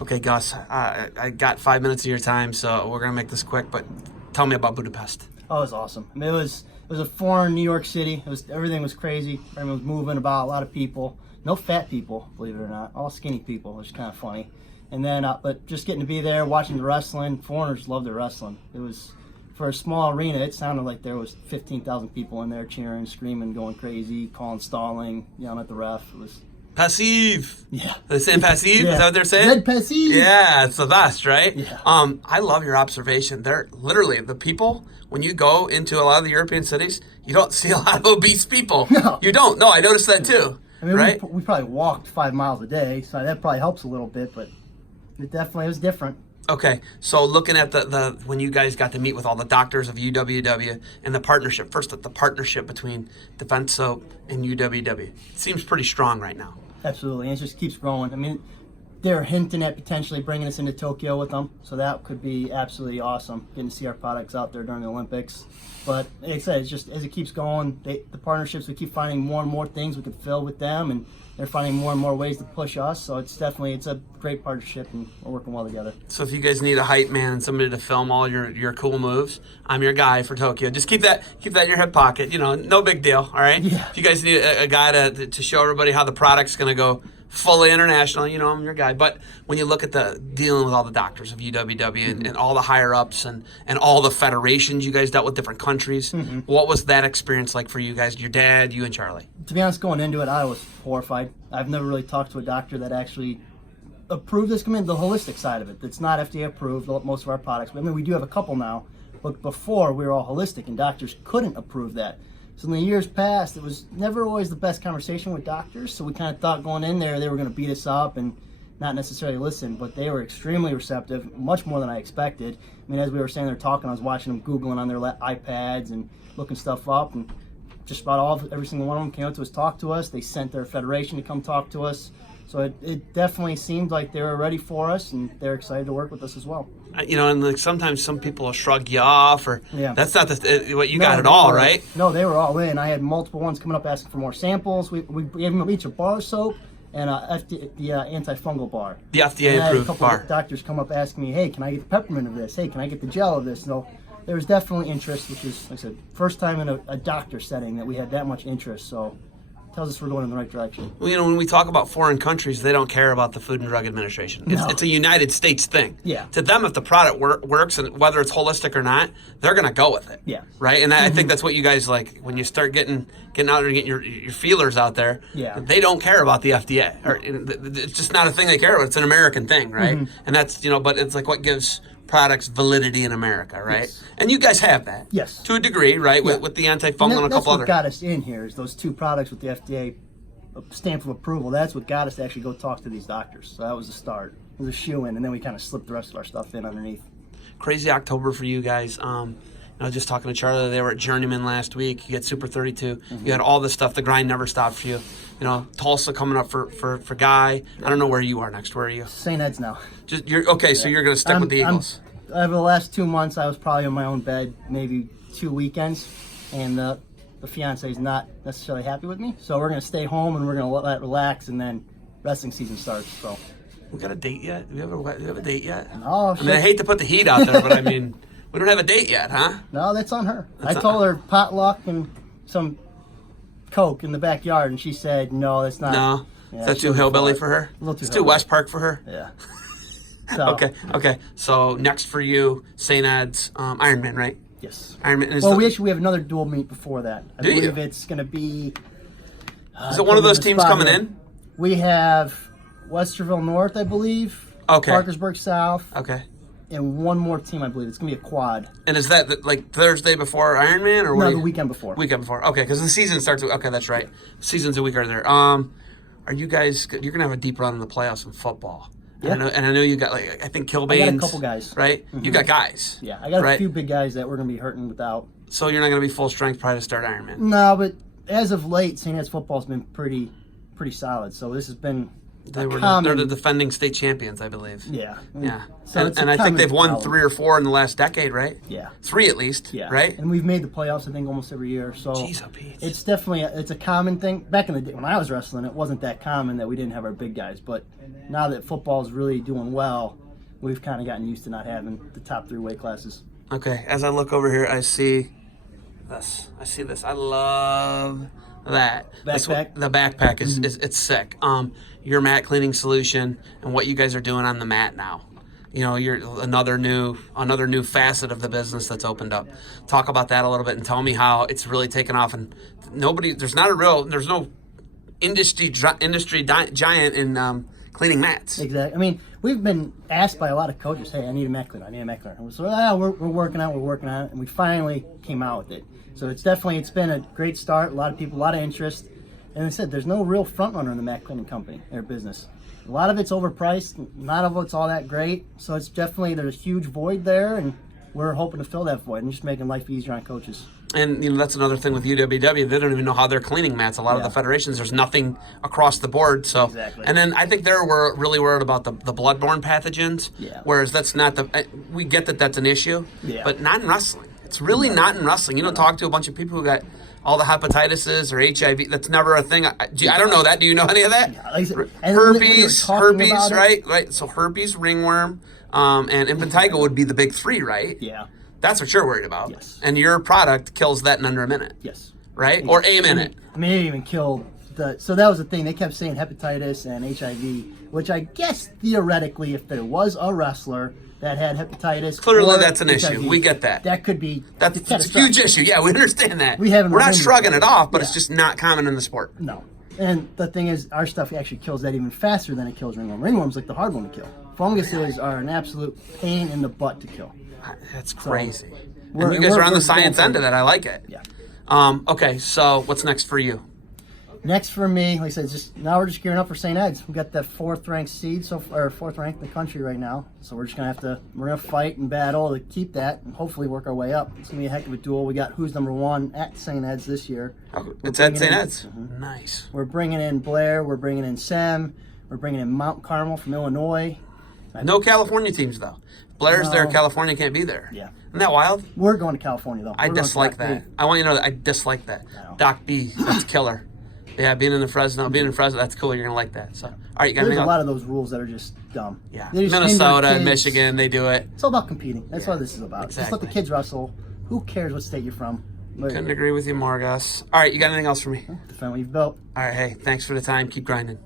Okay, Gus, I got 5 minutes of your time, so we're going to make this quick, but tell me about Budapest. Oh, it was awesome. I mean, it was a foreign New York City. Everything was crazy. Everyone was moving about, a lot of people. No fat people, believe it or not. All skinny people, which is kind of funny. And then, but just getting to be there, watching the wrestling. Foreigners love their wrestling. It was, for a small arena, it sounded like there was 15,000 people in there cheering, screaming, going crazy, calling stalling, yelling at the ref. It was... Passive. Yeah. Are they saying passive? Yeah. Is that what they're saying? Red passive. Yeah, it's the best, right? Yeah. I love your observation. They're literally the people, when you go into a lot of the European cities, you don't see a lot of obese people. No. You don't. No, I noticed that too. I mean, right? we probably walked 5 miles a day, so that probably helps a little bit, but it definitely was different. Okay, so looking at the when you guys got to meet with all the doctors of UWW and the partnership, first the partnership between Defense Soap and UWW, it seems pretty strong right now. Absolutely, and it just keeps growing. I mean, they're hinting at potentially bringing us into Tokyo with them, so that could be absolutely awesome, getting to see our products out there during the Olympics. But like I said, it's just as it keeps going, the partnerships, we keep finding more and more things we can fill with them, and they're finding more and more ways to push us. So it's a great partnership, and we're working well together. So if you guys need a hype man and somebody to film all your cool moves, I'm your guy for Tokyo. Just keep that in your hip pocket. You know, no big deal. All right. Yeah. If you guys need a guy to show everybody how the product's going to go fully international, you know, I'm your guy. But when you look at the dealing with all the doctors of UWW and all the higher ups and all the federations, you guys dealt with different countries. What was that experience like for you guys? Your dad, you and Charlie? To be honest, going into it, I was horrified. I've never really talked to a doctor that actually approved this. The holistic side of it. It's not FDA approved, most of our products. But I mean, we do have a couple now. But before, we were all holistic, and doctors couldn't approve that. So in the years past, it was never always the best conversation with doctors. So we kind of thought going in there they were going to beat us up and not necessarily listen. But they were extremely receptive, much more than I expected. I mean, as we were saying there talking, I was watching them Googling on their iPads and looking stuff up. And just about every single one of them came up to us, talked to us. They sent their federation to come talk to us. So it definitely seemed like they were ready for us, and they're excited to work with us as well. You know, and like sometimes some people will shrug you off, or that's not what you got at they all, were, right? No, they were all in. I had multiple ones coming up asking for more samples. We gave them each a bar soap and the antifungal bar. The FDA approved bar. I had a couple of doctors come up asking me, hey, can I get the peppermint of this? Hey, can I get the gel of this? So there was definitely interest, which is, like I said, first time in a doctor setting that we had that much interest. So tells us we're going in the right direction. Well, you know, when we talk about foreign countries, they don't care about the Food and Drug Administration. It's a United States thing. Yeah. To them, if the product works, and whether it's holistic or not, they're going to go with it. Yeah. Right? And I think that's what you guys like, when you start getting out there and getting your feelers out there, they don't care about the FDA. Or, it's just not a thing they care about. It's an American thing, right? And that's, you know, but it's like what gives products validity in America, right? Yes. And you guys have that. Yes. To a degree, right? Yeah. With the antifungal and a couple other. That's what got us in here, is those two products with the FDA stamp of approval. That's what got us to actually go talk to these doctors. So that was the start. It was a shoe-in, and then we kind of slipped the rest of our stuff in underneath. Crazy October for you guys. I was just talking to Charlie. They were at Journeyman last week. You had Super 32. You had all this stuff. The grind never stopped for you. You know, Tulsa coming up for Guy. I don't know where you are next. Where are you? St. Ed's now. So you're going to stick with the Eagles. Over the last 2 months, I was probably in my own bed maybe 2 weekends, and the fiance is not necessarily happy with me. So we're going to stay home, and we're going to let that relax, and then wrestling season starts. So we got a date yet? Do we have a date yet? Oh, I mean, I hate to put the heat out there, but I mean, we don't have a date yet, huh? No, that's on her. I told her potluck and some Coke in the backyard, and she said, no, that's not. No? Yeah, is that too hillbilly for her? A little too It's too West Park for her? Yeah. So, Okay. So next for you, St. Ed's, Ironman, right? Yes. Ironman. Well, we have another dual meet before that. I believe you? it's going to be. Is it one of those teams coming in? We have Westerville North, I believe. Okay. Parkersburg South. Okay. And one more team, I believe. It's going to be a quad. And is that like Thursday before Ironman, or what? No, the weekend before. Weekend before. Okay, because the season starts. Okay, that's right. Season's a week earlier. Are you guys? You're gonna have a deep run in the playoffs in football. Yeah. And I know you got, like, I think Kilbane's. I got a couple guys. Right? You got guys. Yeah, I got a few big guys that we're going to be hurting without. So you're not going to be full strength probably to start Ironman? No, but as of late, St. Ed's football's been pretty solid. So this has been They're common. the defending state champions, I believe. Yeah. Yeah. So it's a and I think common they've won problem. 3 or 4 in the last decade, right? Yeah. 3 at least, Yeah. right? And we've made the playoffs, I think, almost every year. So Jeez, oh, Pete. it's definitely it's a common thing. Back in the day when I was wrestling, it wasn't that common that we didn't have our big guys. But now that football is really doing well, we've kind of gotten used to not having the top 3 weight classes. Okay, as I look over here, I see this. I love that. Backpack? The backpack is it's sick. Your mat cleaning solution and what you guys are doing on the mat now. You know, you're another new facet of the business that's opened up. Talk about that a little bit and tell me how it's really taken off. And there's no industry giant in cleaning mats. Exactly. I mean, we've been asked by a lot of coaches, "Hey, I need a mat cleaner. I need a mat cleaner." And so, we're working on it, and we finally came out with it. So it's been a great start. A lot of people, a lot of interest. And I said, there's no real front runner in the mat cleaning company or business. A lot of it's overpriced. Not of it's all that great. So it's definitely, there's a huge void there, and we're hoping to fill that void and just making life easier on coaches. And that's another thing with UWW. They don't even know how they're cleaning mats. A lot of the federations, there's nothing across the board. So, Exactly. And then I think they're really worried about the bloodborne pathogens. Yeah. Whereas that's not we get that that's an issue. Yeah. But not in wrestling. It's really not in wrestling. You don't talk to a bunch of people who got all the hepatitis or HIV. That's never a thing. I don't know that. Do you know any of that? Yeah, like I said, and Herpes, herpes, right? So herpes, ringworm, and impetigo would be the big 3, right? Yeah. That's what you're worried about. Yes. And your product kills that in under a minute. Yes. Right? Or a minute. I mean, it even killed so that was the thing. They kept saying hepatitis and HIV, which I guess theoretically, if there was a wrestler that had hepatitis, Clearly or that's an HIV, issue. We get that. That could be. That's a huge issue. Yeah, we understand that. We haven't We're not remembered shrugging that. it off, but Yeah. it's just not common in the sport. No. And the thing is, our stuff actually kills that even faster than it kills ringworm. Ringworm's like the hard one to kill. Funguses are an absolute pain in the butt to kill. That's crazy. We're- And you guys are on we're the science going end of that. I like it. Yeah. Okay, so what's next for you? Next for me, like I said, now we're just gearing up for St. Ed's. We got that 4th ranked seed, or 4th ranked in the country right now. So we're just gonna fight and battle to keep that, and hopefully work our way up. It's gonna be a heck of a duel. We got who's number 1 at St. Ed's this year. It's at St. Ed's. Nice. We're bringing in Blair. We're bringing in Sam. We're bringing in Mount Carmel from Illinois. No California teams though. Blair's there. California can't be there. Yeah. Isn't that wild? We're going to California though. I We're going to dislike Doc B. that. I want you to know that I dislike that. I know. Doc B, that's killer. Yeah, being in Fresno, that's cool. You're gonna like that. So, all right, you got There's anything a else? lot of those rules that are just dumb. Yeah, They just hinder Minnesota, kids. Michigan, they do it. It's all about competing. That's what this is about. Just let Exactly. the kids wrestle. Who cares what state you're from? Couldn't agree with you more, Gus. All right, you got anything else for me? Defend what you've built. All right, hey, thanks for the time. Keep grinding.